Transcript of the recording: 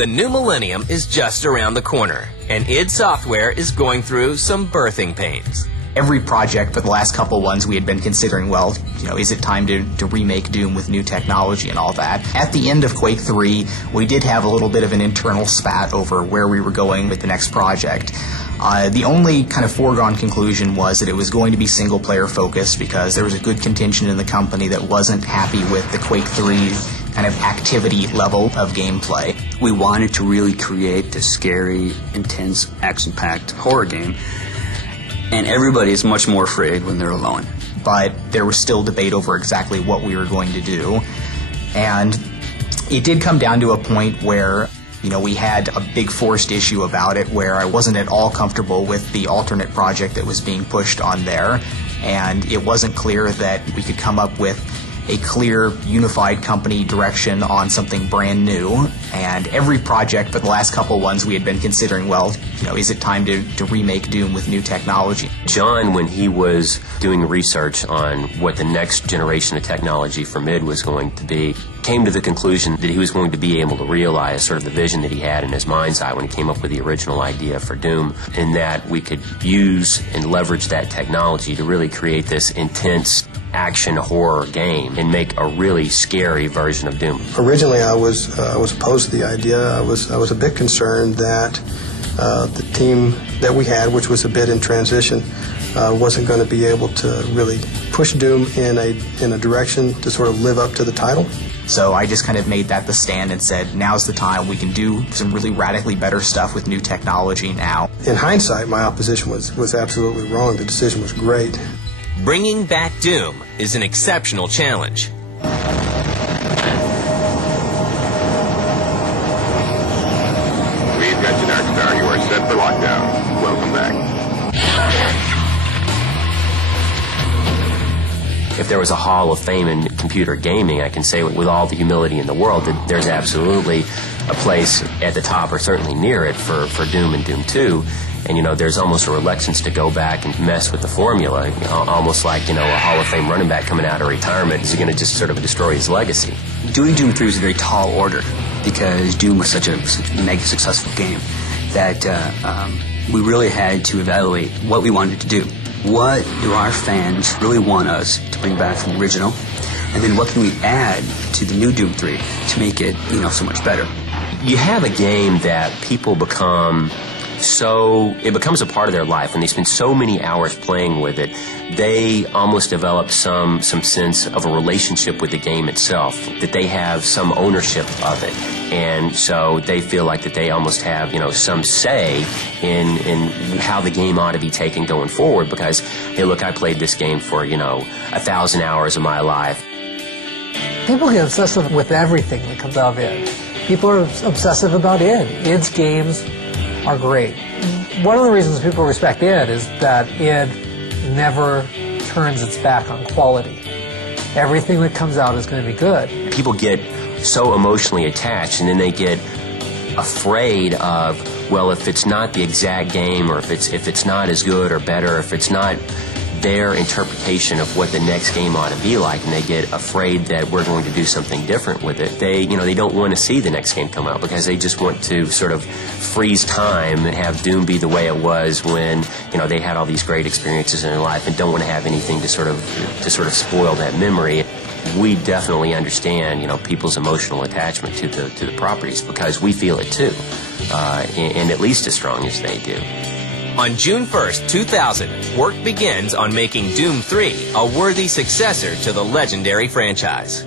The new millennium is just around the corner, and id Software is going through some birthing pains. Every project, but the last couple ones we had been considering, well, is it time to remake Doom with new technology and all that? At the end of Quake 3, we did have a little bit of an internal spat over where we were going with the next project. The only kind of foregone conclusion was that it was going to be single-player focused because there was a good contingent in the company that wasn't happy with the Quake 3 kind of activity level of gameplay. We wanted to really create this scary, intense, action-packed horror game, and everybody is much more afraid when they're alone. But there was still debate over exactly what we were going to do, and it did come down to a point where we had a big forced issue about it where I wasn't at all comfortable with the alternate project that was being pushed on there, and it wasn't clear that we could come up with a clear, unified company direction on something brand new. And every project, but the last couple ones we had been considering, well, is it time to remake Doom with new technology? John, when he was doing research on what the next generation of technology for id was going to be, came to the conclusion that he was going to be able to realize sort of the vision that he had in his mind's eye when he came up with the original idea for Doom, and that we could use and leverage that technology to really create this intense action horror game and make a really scary version of Doom. Originally, I was opposed to the idea. I was a bit concerned that the team that we had, which was a bit in transition, wasn't going to be able to really push Doom in a direction to sort of live up to the title. So I just kind of made that the stand and said, now's the time. We can do some really radically better stuff with new technology now. In hindsight, my opposition was absolutely wrong. The decision was great. Bringing back Doom is an exceptional challenge. We've got you, Dark Star. You are set for lockdown. Welcome back. If there was a hall of fame in computer gaming, I can say with all the humility in the world that there's absolutely a place at the top, or certainly near it, for Doom and Doom 2. And, there's almost a reluctance to go back and mess with the formula, almost like, a Hall of Fame running back coming out of retirement is going to just sort of destroy his legacy. Doing Doom 3 was a very tall order because Doom was such a mega successful game that we really had to evaluate what we wanted to do. What do our fans really want us to bring back from the original? And then what can we add to the new Doom 3 to make it, so much better? You have a game that people become it becomes a part of their life. When they spend so many hours playing with it, they almost develop some sense of a relationship with the game itself, that they have some ownership of it. And so they feel like that they almost have, some say in how the game ought to be taken going forward because, hey, look, I played this game for, 1,000 hours of my life. People get obsessive with everything that comes out of id. People are obsessive about id. Id's games are great. One of the reasons people respect id is that id never turns its back on quality. Everything that comes out is going to be good. People get so emotionally attached, and then they get afraid of, well, if it's not the exact game, or if it's not as good or better, if it's not their interpretation of what the next game ought to be like, and they get afraid that we're going to do something different with it. They don't want to see the next game come out because they just want to sort of freeze time and have Doom be the way it was when, they had all these great experiences in their life and don't want to have anything to sort of spoil that memory. We definitely understand, people's emotional attachment to the properties because we feel it too, and at least as strong as they do. On June 1st, 2000, work begins on making Doom 3 a worthy successor to the legendary franchise.